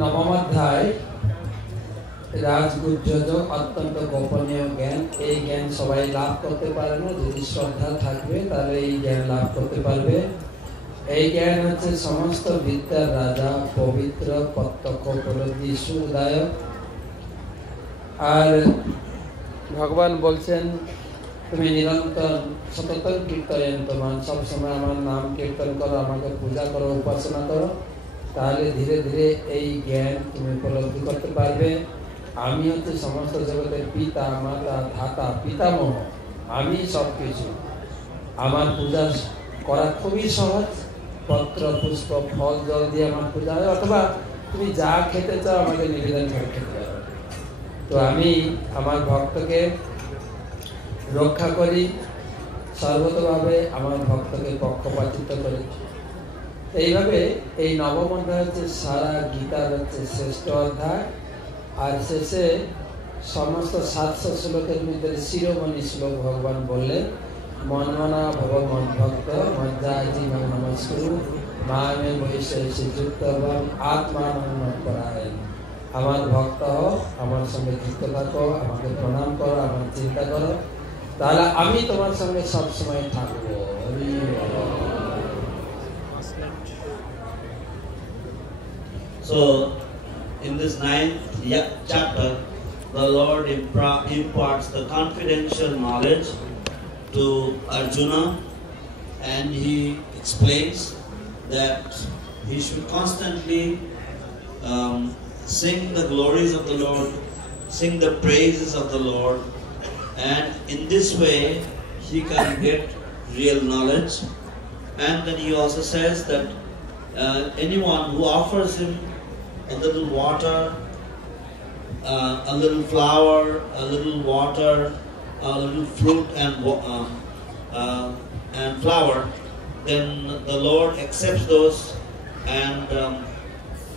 নবম অধ্যায় রাজগুহ্যজ অত্যন্ত গোপনীয় জ্ঞান। এই জ্ঞান সবাই লাভ করতে পারে না, যদি শ্রদ্ধা থাকবে তাহলে এই জ্ঞান লাভ করতে পারবে। এই জ্ঞান হচ্ছে সমস্ত বিদ্যার রাজা, পবিত্র, প্রত্যক্ষ উপলব্ধি, সুদায়ক। আর ভগবান বলছেন তুমি নিরন্তর সততম কীর্তয়ন্তমান, সবসময় আমার নাম কীর্তন করো, আমাকে পূজা করো, উপাসনা করো, তাহলে ধীরে ধীরে এই জ্ঞান তুমি উপলব্ধি করতে পারবে। আমি হচ্ছে সমস্ত জগতের পিতা, মাতা, ধাতা, পিতামহ, আমি সব কিছু। আমার পূজা করা খুবই সহজ, পত্র পুষ্প ফল জল দিয়ে আমার পূজা হয়, অথবা তুমি যা খেতে চাও আমাকে নিবেদন করে খেতে পারো। তো আমি আমার ভক্তকে রক্ষা করি, সর্বতভাবে আমার ভক্তকে পক্ষপাতিত্ব করি। এইভাবে এই নবম অধ্যায় হচ্ছে সারা গীতার হচ্ছে শ্রেষ্ঠ অধ্যায়। আর শেষে সমস্ত 700 শ্লোকের মধ্যে শিরোমণি শ্লোক ভগবান বললেন, মনমনা ভব মদ্ভক্ত মজ্জাজি নমস্কুরু মামে বৈশেষে যুক্ত আত্মানন্দ। আমার ভক্ত হও, আমার সঙ্গে যুক্ত থাকো, আমাকে প্রণাম করো, আমার চিন্তা করো, তাহলে আমি তোমার সঙ্গে সবসময় থাকবো। So, in this 9th chapter, the Lord imparts the confidential knowledge to Arjuna, and he explains that he should constantly sing the glories of the Lord, sing the praises of the Lord, and in this way he can get real knowledge. And then he also says that anyone who offers him a little water, a little flower, a little water, a little fruit and flower, then the Lord accepts those. And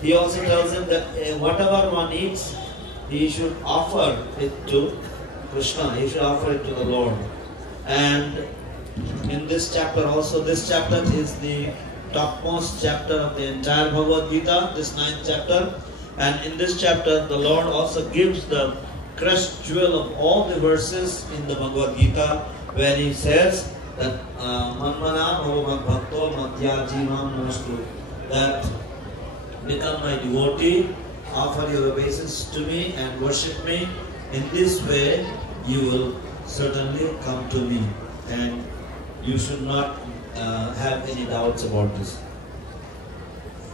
he also tells him that whatever one eats, he should offer it to Krishna, he should offer it to the Lord. And in this chapter also, this chapter is the topmost chapter of the entire Bhagavad Gita, this 9th chapter. And in this chapter, the Lord also gives the crest jewel of all the verses in the Bhagavad Gita, where he says that Manmana Bhava Bhakto Madhyaji Mam Namastu, that become my devotee, offer your obeisance to me and worship me. In this way, you will certainly come to me, and you should not have any doubts about this.